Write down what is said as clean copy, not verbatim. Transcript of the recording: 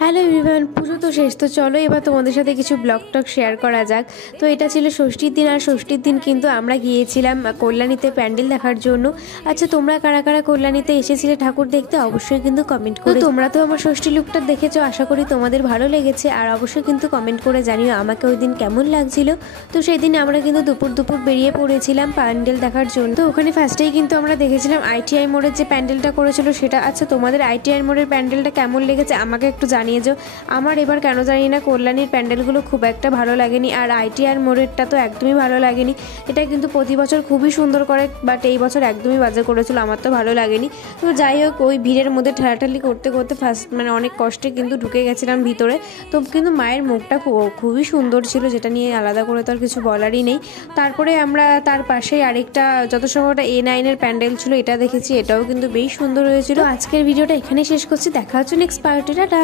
Hello everyone, পুজো তো শেষ, তো চলো এবার তোমাদের সাথে কিছু ব্লগ টক শেয়ার করা যাক। তো এটা ছিল ষষ্ঠীর দিন, আর ষষ্ঠীর দিন কিন্তু আমরা গিয়েছিলাম কল্যাণীতে প্যান্ডেল দেখার জন্য। আচ্ছা, তোমরা কারা কারা কল্যাণীতে এসেছিলে ঠাকুর দেখতে অবশ্যই কিন্তু কমেন্ট করে। তোমরা তো আমার ষষ্ঠী লুকটা দেখেছো, আশা করি তোমাদের ভালো লেগেছে, আর অবশ্যই কিন্তু কমেন্ট করে জানিও আমাকে ওই দিন কেমন লাগছিল। তো সেই দিন আমরা কিন্তু দুপুর বেরিয়ে পড়েছিলাম প্যান্ডেল দেখার জন্য। তো ওখানে ফার্স্টেই কিন্তু আমরা দেখেছিলাম ITI মোড়ের যে প্যান্ডেলটা করেছিল সেটা। আচ্ছা, তোমাদের ITI মোড়ের প্যান্ডেলটা কেমন লেগেছে আমাকে একটু জানিয়ে যাও। আমার এবার কেন জানি না কল্যাণীর প্যান্ডেলগুলো খুব একটা ভালো লাগেনি, আর ITI মোড়েরটা তো একদমই ভালো লাগেনি। এটা কিন্তু প্রতি বছর খুবই সুন্দর করে, বাট এই বছর একদমই বাজে করেছিল, আমার তো ভালো লাগেনি। তো যাই হোক, ওই ভিড়ের মধ্যে ঠেলাঠালি করতে করতে ফার্স্ট অনেক কষ্টে কিন্তু ঢুকে গেছিলাম ভিতরে। তো কিন্তু মায়ের মুখটা খুবই সুন্দর ছিল, যেটা নিয়ে আলাদা করে তো আর কিছু বলারই নেই। তারপরে আমরা তার পাশেই আরেকটা যত সময় A9 এর প্যান্ডেল ছিল এটা দেখেছি, এটাও কিন্তু বেশ সুন্দর হয়েছিল। আজকের ভিডিওটা এখানেই শেষ করছি, দেখা হচ্ছে নেক্সট পার্টে। টাটা।